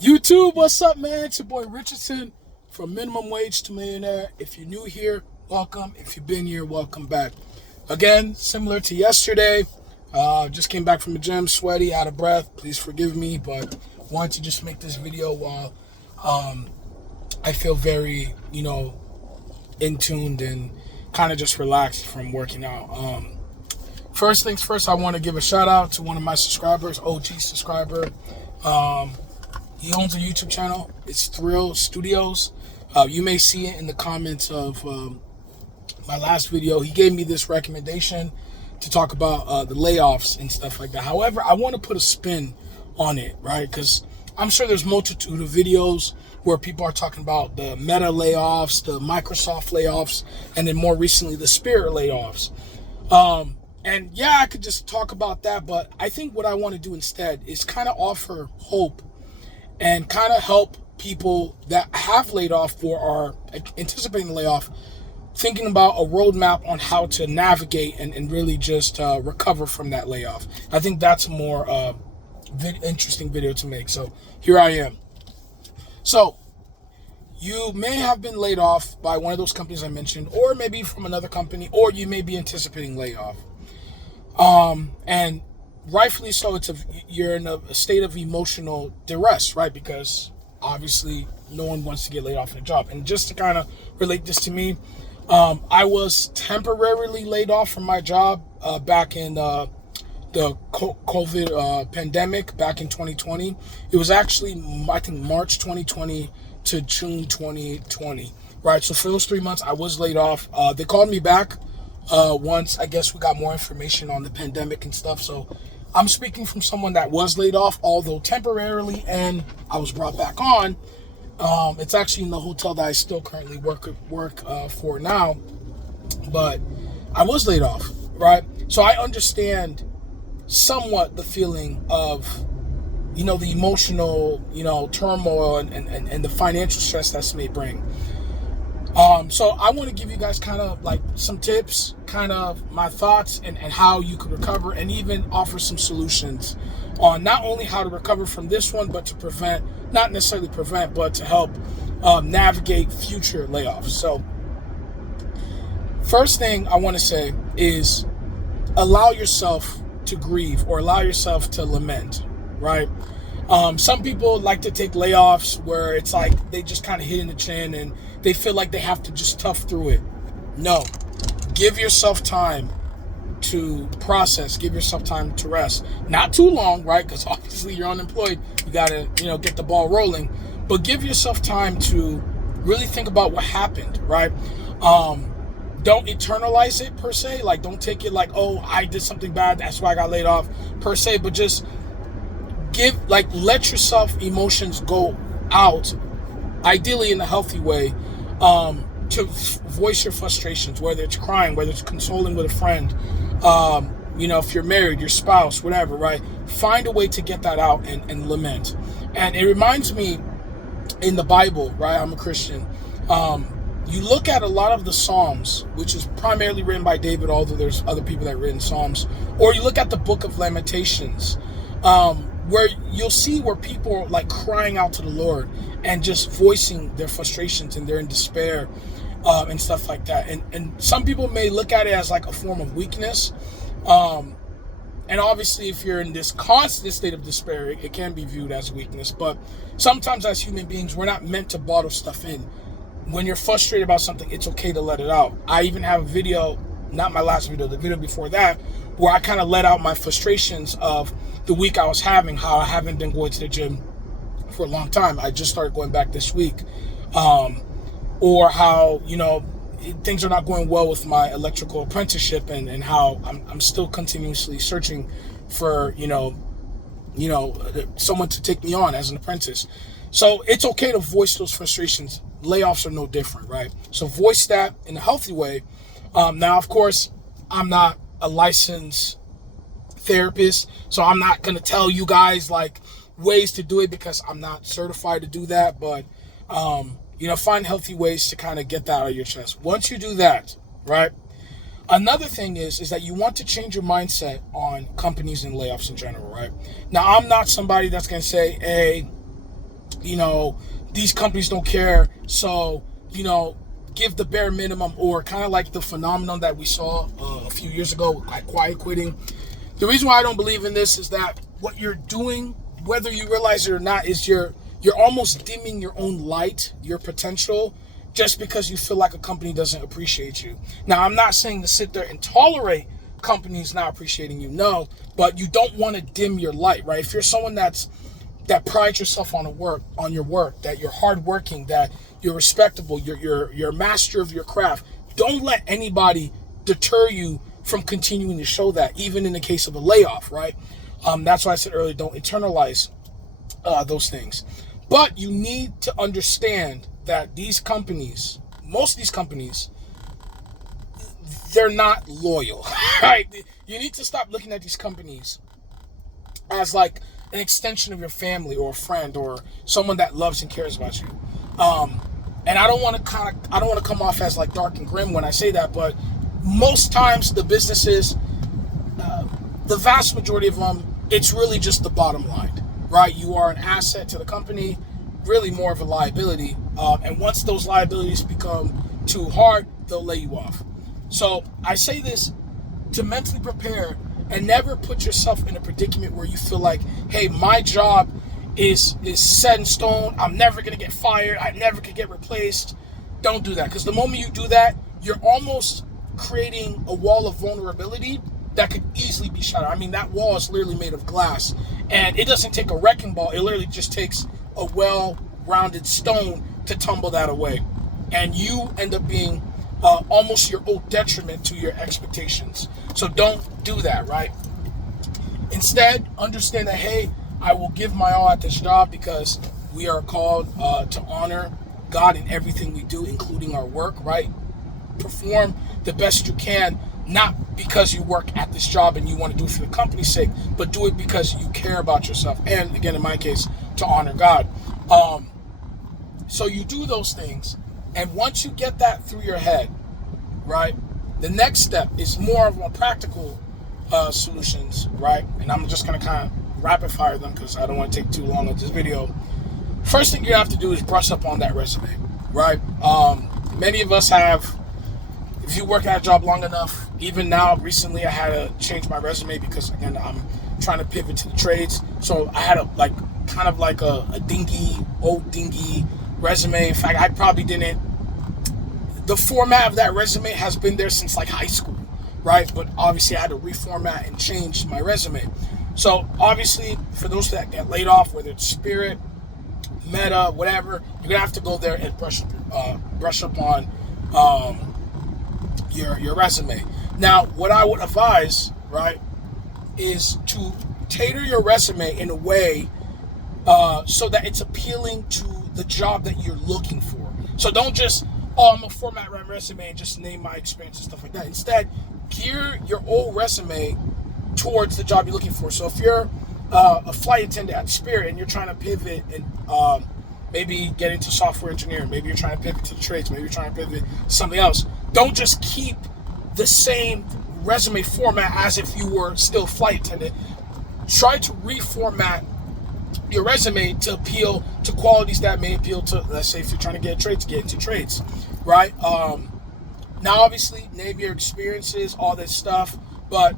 YouTube, what's up, man? It's your boy Richardson from Minimum Wage to Millionaire. If you're new here, welcome. If you've been here, welcome back. Again, similar to yesterday, just came back from the gym, sweaty, out of breath. Please forgive me, but wanted to just make this video while I feel very, in tuned and kind of just relaxed from working out. First things first, I want to give a shout out to one of my subscribers, OG subscriber. He owns a YouTube channel. It's Thrill Studios. You may see it in the comments of my last video. He gave me this recommendation to talk about the layoffs and stuff like that. However, I want to put a spin on it, right? Because I'm sure there's multitude of videos where people are talking about the Meta layoffs, the Microsoft layoffs, and then more recently the Spirit layoffs. And yeah, I could just talk about that, but I think what I want to do instead is kind of offer hope and kind of help people that have laid off or are anticipating the layoff, thinking about a roadmap on how to navigate and really just recover from that layoff. I think that's a more interesting video to make. So here I am. So you may have been laid off by one of those companies I mentioned, or maybe from another company, or you may be anticipating layoff. And rightfully so, you're in a state of emotional duress, right? Because obviously no one wants to get laid off in a job. And just to kind of relate this to me, I was temporarily laid off from my job back in the COVID pandemic back in 2020. It was actually, I think, March 2020 to June 2020, right? So for those 3 months, I was laid off. They called me back once, I guess, we got more information on the pandemic and stuff. So I'm speaking from someone that was laid off, although temporarily, and I was brought back on. It's actually in the hotel that I still currently work for now, but I was laid off, right? So I understand somewhat the feeling of, the emotional, turmoil and the financial stress that's may bring. So I want to give you guys kind of like some tips, kind of my thoughts and how you could recover, and even offer some solutions on not only how to recover from this one, but to prevent, not necessarily prevent, but to help navigate future layoffs. So first thing I want to say is allow yourself to grieve or allow yourself to lament, right? Some people like to take layoffs where it's like they just kind of hit in the chin and they feel like they have to just tough through it. No, give yourself time to process, give yourself time to rest. Not too long, right? Because obviously you're unemployed. You got to, get the ball rolling. But give yourself time to really think about what happened, right? Don't internalize it per se. Like, don't take it like, oh, I did something bad, that's why I got laid off per se. But just let yourself emotions go out, ideally in a healthy way, to voice your frustrations, whether it's crying, whether it's consoling with a friend, if you're married, your spouse, whatever, right? Find a way to get that out and lament. And it reminds me in the Bible, right? I'm a Christian. You look at a lot of the Psalms, which is primarily written by David, although there's other people that have written Psalms, or you look at the book of Lamentations, where you'll see where people are like crying out to the Lord and just voicing their frustrations and they're in despair and stuff like that. And some people may look at it as like a form of weakness. And obviously, if you're in this constant state of despair, it can be viewed as weakness. But sometimes as human beings, we're not meant to bottle stuff in. When you're frustrated about something, it's okay to let it out. I even have a video, not my last video, the video before that, where I kind of let out my frustrations of the week I was having, how I haven't been going to the gym for a long time. I just started going back this week. Or how, things are not going well with my electrical apprenticeship and how I'm still continuously searching for, someone to take me on as an apprentice. So it's okay to voice those frustrations. Layoffs are no different, right? So voice that in a healthy way. Now, of course, I'm not a licensed therapist, so I'm not going to tell you guys like ways to do it because I'm not certified to do that. But, find healthy ways to kind of get that out of your chest. Once you do that, right? Another thing is that you want to change your mindset on companies and layoffs in general, right? Now, I'm not somebody that's going to say, hey, these companies don't care, so, give the bare minimum, or kind of like the phenomenon that we saw a few years ago, like quiet quitting. The reason why I don't believe in this is that what you're doing, whether you realize it or not, is you're almost dimming your own light, your potential, just because you feel like a company doesn't appreciate you. Now, I'm not saying to sit there and tolerate companies not appreciating you, no, but you don't want to dim your light, right? If you're someone that prides yourself on your work, that you're hardworking, that you're respectable, you're a master of your craft, don't let anybody deter you from continuing to show that, even in the case of a layoff, right? That's why I said earlier, don't internalize those things. But you need to understand that these companies, most of these companies, they're not loyal, right? You need to stop looking at these companies as like an extension of your family or a friend or someone that loves and cares about you. And I don't want to come off as like dark and grim when I say that, but most times the businesses, the vast majority of them, it's really just the bottom line, right? You are an asset to the company, really more of a liability. And once those liabilities become too hard, they'll lay you off. So I say this to mentally prepare and never put yourself in a predicament where you feel like, hey, my job is set in stone. I'm never going to get fired. I never could get replaced. Don't do that. Because the moment you do that, you're almost creating a wall of vulnerability that could easily be shattered. I mean, that wall is literally made of glass. And it doesn't take a wrecking ball. It literally just takes a well-rounded stone to tumble that away. And you end up being almost your own detriment to your expectations. So don't do that, right? Instead, understand that, hey, I will give my all at this job because we are called to honor God in everything we do, including our work, right? Perform the best you can, not because you work at this job and you want to do it for the company's sake, but do it because you care about yourself. And again, in my case, to honor God. So you do those things. And once you get that through your head, right, the next step is more of a practical solutions, right? And I'm just going to kind of rapid fire them because I don't want to take too long on this video. First thing you have to do is brush up on that resume, right? Many of us have, if you work at a job long enough, even now, recently I had to change my resume because, again, I'm trying to pivot to the trades. So I had a dingy resume. In fact, I probably didn't. The format of that resume has been there since like high school, right? But obviously I had to reformat and change my resume. So obviously for those that get laid off, whether it's Spirit, Meta, whatever, you're gonna have to go there and brush up on your resume. Now, what I would advise, right, is to tailor your resume in a way so that it's appealing to the job that you're looking for. So don't just, I'm gonna format my resume and just name my experience and stuff like that. Instead, gear your old resume towards the job you're looking for. So if you're a flight attendant at Spirit and you're trying to pivot and maybe get into software engineering, maybe you're trying to pivot to the trades, maybe you're trying to pivot to something else, don't just keep the same resume format as if you were still a flight attendant. Try to reformat your resume to appeal to qualities that may appeal to, let's say if you're trying to get into trades, right? Now obviously name your experiences, all that stuff, but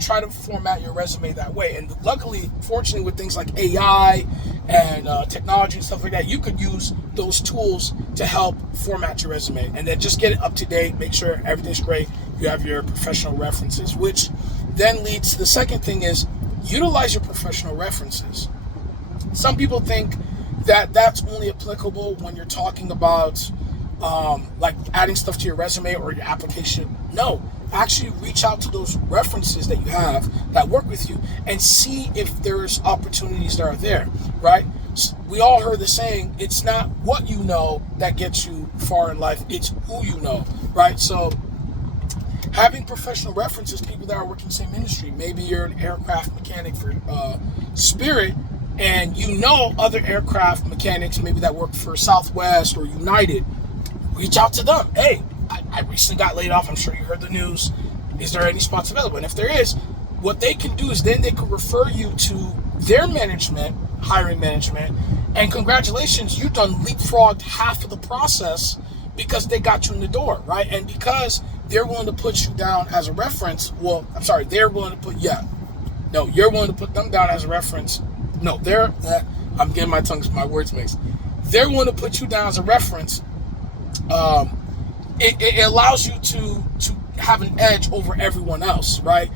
try to format your resume that way. And luckily, fortunately, with things like AI and technology and stuff like that, you could use those tools to help format your resume and then just get it up to date, make sure everything's great. You have your professional references, which then leads to the second thing is utilize your professional references. Some people think that that's only applicable when you're talking about like adding stuff to your resume or your application. No, actually reach out to those references that you have that work with you and see if there's opportunities that are there, right? We all heard the saying, it's not what you know that gets you far in life, it's who you know, right? So having professional references, people that are working in the same industry, maybe you're an aircraft mechanic for Spirit, and other aircraft mechanics maybe that work for Southwest or United, reach out to them. Hey, I recently got laid off. I'm sure you heard the news. Is there any spots available? And if there is, what they can do is then they can refer you to their management hiring management. And congratulations, you've done leapfrogged half of the process because they got you in the door, right? And because they're willing to put you down as a reference, you're willing to put them down as a reference. I'm getting my words mixed. They're willing to put you down as a reference. It allows you to have an edge over everyone else, right?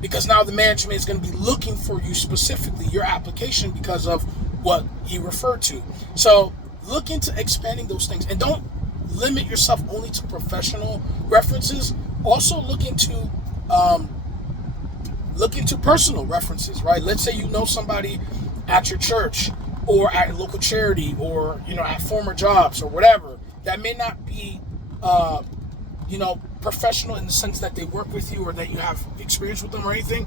Because now the management is going to be looking for you specifically, your application, because of what he referred to. So look into expanding those things, and don't limit yourself only to professional references. Also look into personal references, right? Let's say you know somebody at your church or at a local charity, or at former jobs or whatever, that may not be professional in the sense that they work with you or that you have experience with them or anything,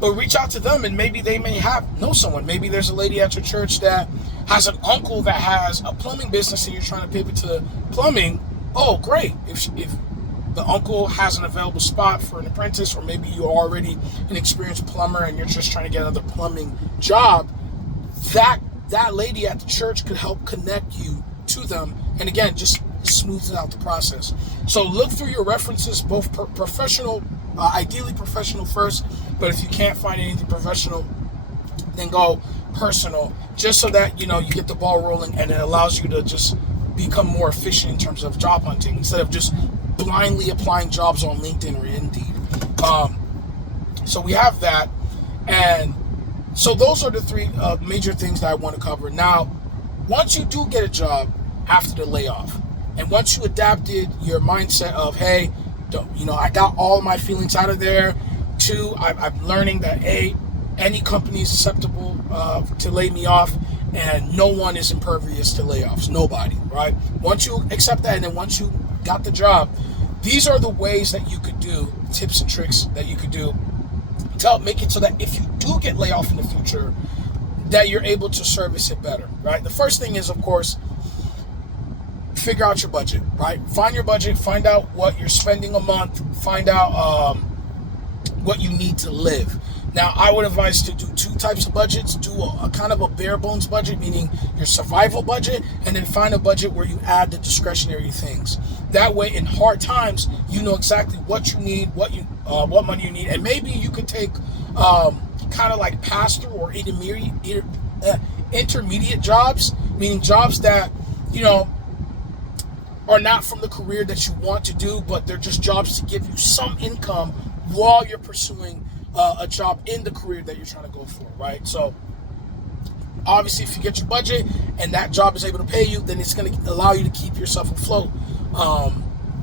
but reach out to them, and maybe they may know someone. Maybe there's a lady at your church that has an uncle that has a plumbing business and you're trying to pivot to plumbing. Oh, great. If the uncle has an available spot for an apprentice, or maybe you're already an experienced plumber and you're just trying to get another plumbing job, that lady at the church could help connect you to them. And again, just smooths out the process. So look through your references, both professional, ideally professional first, but if you can't find anything professional, then go personal, just so that you get the ball rolling, and it allows you to just become more efficient in terms of job hunting instead of just blindly applying jobs on LinkedIn or Indeed. So we have that, and so those are the three major things that I want to cover. Now, once you do get a job after the layoff, and once you adapted your mindset of, hey, I got all my feelings out of there. 2, I'm learning that any company is susceptible to lay me off, and no one is impervious to layoffs. Nobody, right? Once you accept that, and then once you got the job, these are the ways that you could do, tips and tricks that you could do to help make it so that if you do get laid off in the future, that you're able to service it better, right? The first thing is, of course, figure out your budget, right? Find your budget, find out what you're spending a month, find out what you need to live. Now, I would advise to do 2 types of budgets. Do a kind of a bare bones budget, meaning your survival budget, and then find a budget where you add the discretionary things. That way, in hard times, you know exactly what you need, what money you need, and maybe you could take kind of like pass-through or intermediate jobs, meaning jobs that are not from the career that you want to do, but they're just jobs to give you some income while you're pursuing a job in the career that you're trying to go for, right? So obviously, if you get your budget and that job is able to pay you, then it's going to allow you to keep yourself afloat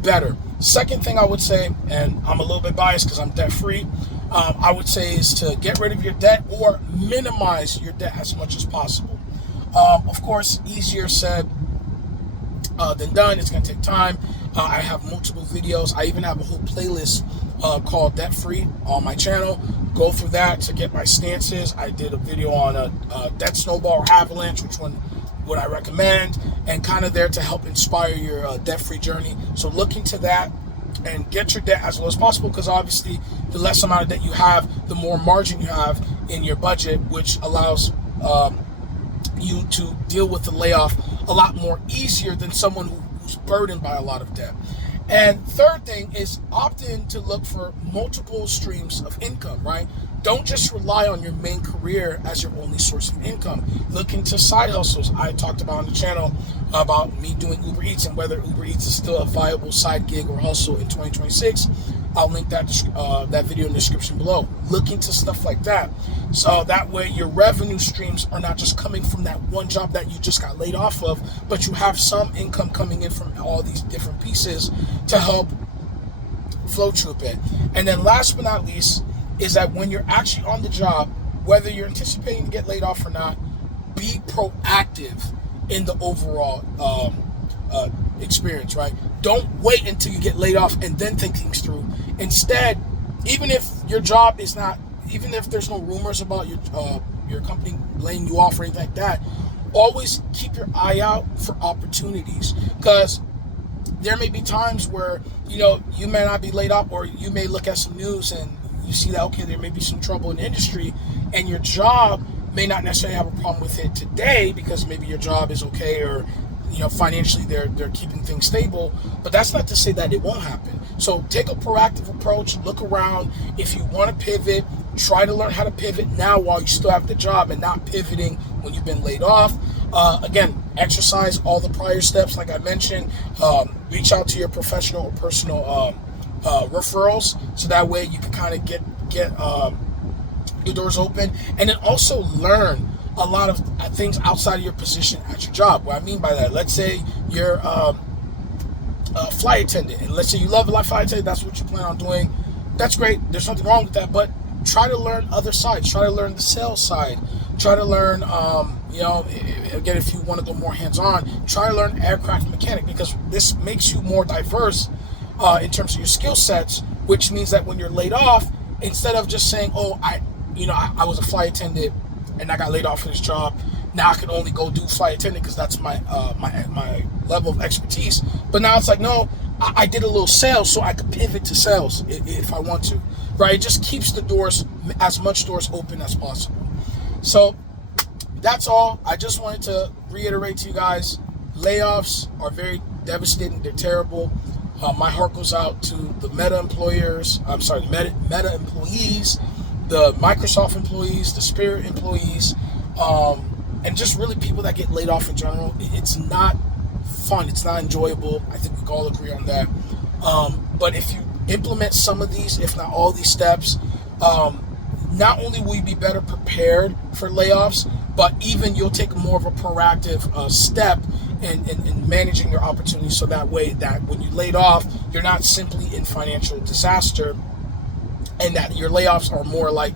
better. Second thing I would say, and I'm a little bit biased because I'm debt free, I would say is to get rid of your debt or minimize your debt as much as possible. Of course, easier said than done. It's going to take time. I have multiple videos. I even have a whole playlist called Debt Free on my channel. Go through that to get my stances. I did a video on a debt snowball or avalanche, which one would I recommend, and kind of there to help inspire your debt-free journey. So look into that and get your debt as low as possible, because obviously the less amount of debt you have, the more margin you have in your budget, which allows you to deal with the layoff a lot more easier than someone who's burdened by a lot of debt. And third thing is opt in to look for multiple streams of income, right? Don't just rely on your main career as your only source of income. Look into side hustles. I talked about on the channel about me doing Uber Eats and whether Uber Eats is still a viable side gig or hustle in 2026. I'll link that video in the description below. Look into stuff like that. So that way your revenue streams are not just coming from that one job that you just got laid off of, but you have some income coming in from all these different pieces to help flow through a bit. And then last but not least is that when you're actually on the job, whether you're anticipating to get laid off or not, be proactive in the overall experience, right? Don't wait until you get laid off and then think things through. Instead, even if your job is not, even if there's no rumors about your company laying you off or anything like that, always keep your eye out for opportunities, because there may be times where you may not be laid off, or you may look at some news and you see that, okay, there may be some trouble in the industry, and your job, may not necessarily have a problem with it today because maybe your job is okay, or financially they're keeping things stable, but that's not to say that it won't happen. So take a proactive approach, look around. If you want to pivot, try to learn how to pivot now while you still have the job and not pivoting when you've been laid off. Again, exercise all the prior steps like I mentioned. Reach out to your professional or personal referrals, so that way you can kind of get your doors open, and then also learn a lot of things outside of your position at your job. What I mean by that, let's say you're a flight attendant, and let's say you love flight attendant, that's what you plan on doing. That's great. There's nothing wrong with that, but try to learn other sides. Try to learn the sales side. Try to learn, again, if you want to go more hands-on, try to learn aircraft mechanic, because this makes you more diverse in terms of your skill sets, which means that when you're laid off, instead of just saying, oh, I was a flight attendant and I got laid off from this job, now I can only go do flight attendant because that's my level of expertise. But now it's like, no, I did a little sales, so I could pivot to sales if I want to, right? It just keeps the doors, as much doors open as possible. So that's all. I just wanted to reiterate to you guys, layoffs are very devastating. They're terrible. My heart goes out to the Meta employees, the Microsoft employees, the Spirit employees, and just really people that get laid off in general. It's not fun. It's not enjoyable. I think we can all agree on that. But if you implement some of these, if not all these steps, not only will you be better prepared for layoffs, but even you'll take more of a proactive step in managing your opportunities, so that way that when you laid off, you're not simply in financial disaster, and that your layoffs are more like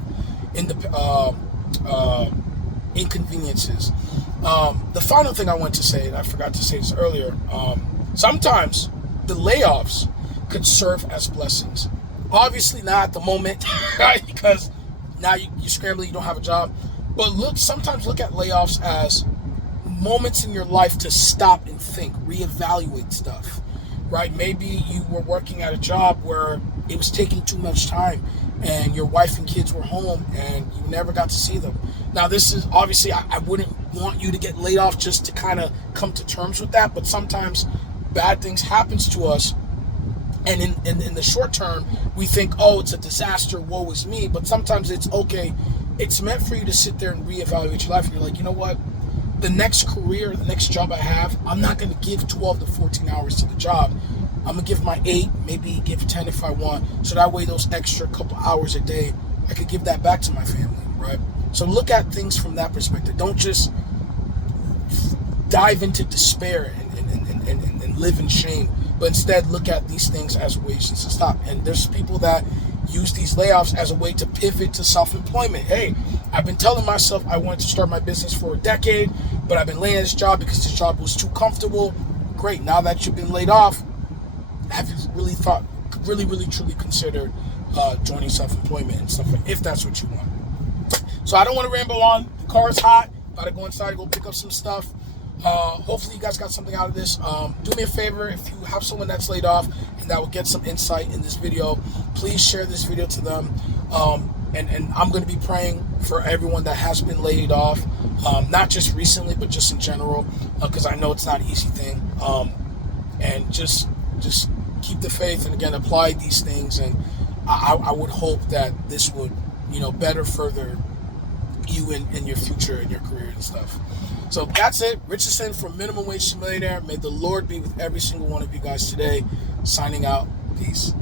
inconveniences. The final thing I want to say, and I forgot to say this earlier, sometimes the layoffs could serve as blessings. Obviously not at the moment, right? Because now you're scrambling, you don't have a job. But sometimes look at layoffs as moments in your life to stop and think, reevaluate stuff, right? Maybe you were working at a job where it was taking too much time and your wife and kids were home and you never got to see them. Now, this is obviously, I wouldn't want you to get laid off just to kind of come to terms with that, but sometimes bad things happens to us, and in the short term, we think, oh, it's a disaster, woe is me, but sometimes it's okay. It's meant for you to sit there and reevaluate your life, and you're like, you know what? The next career, the next job I have, I'm not going to give 12 to 14 hours to the job. I'm going to give my 8, maybe give 10 if I want. So that way those extra couple hours a day, I could give that back to my family, right? So look at things from that perspective. Don't just dive into despair and live in shame, but instead look at these things as ways to stop. And there's people that use these layoffs as a way to pivot to self-employment. Hey, I've been telling myself I wanted to start my business for a decade, but I've been laying this job because this job was too comfortable. Great. Now that you've been laid off, have you really truly considered joining self-employment and stuff, if that's what you want? So I don't want to ramble on. The car is hot. About to go inside and go pick up some stuff. Hopefully you guys got something out of this. Do me a favor, if you have someone that's laid off and that will get some insight in this video, please share this video to them. And I'm going to be praying for everyone that has been laid off, not just recently, but just in general, because I know it's not an easy thing. And just keep the faith, and again, apply these things. And I would hope that this would, better further you in your future and your career and stuff. So that's it. Richardson from Minimum Wage to Millionaire. May the Lord be with every single one of you guys today. Signing out. Peace.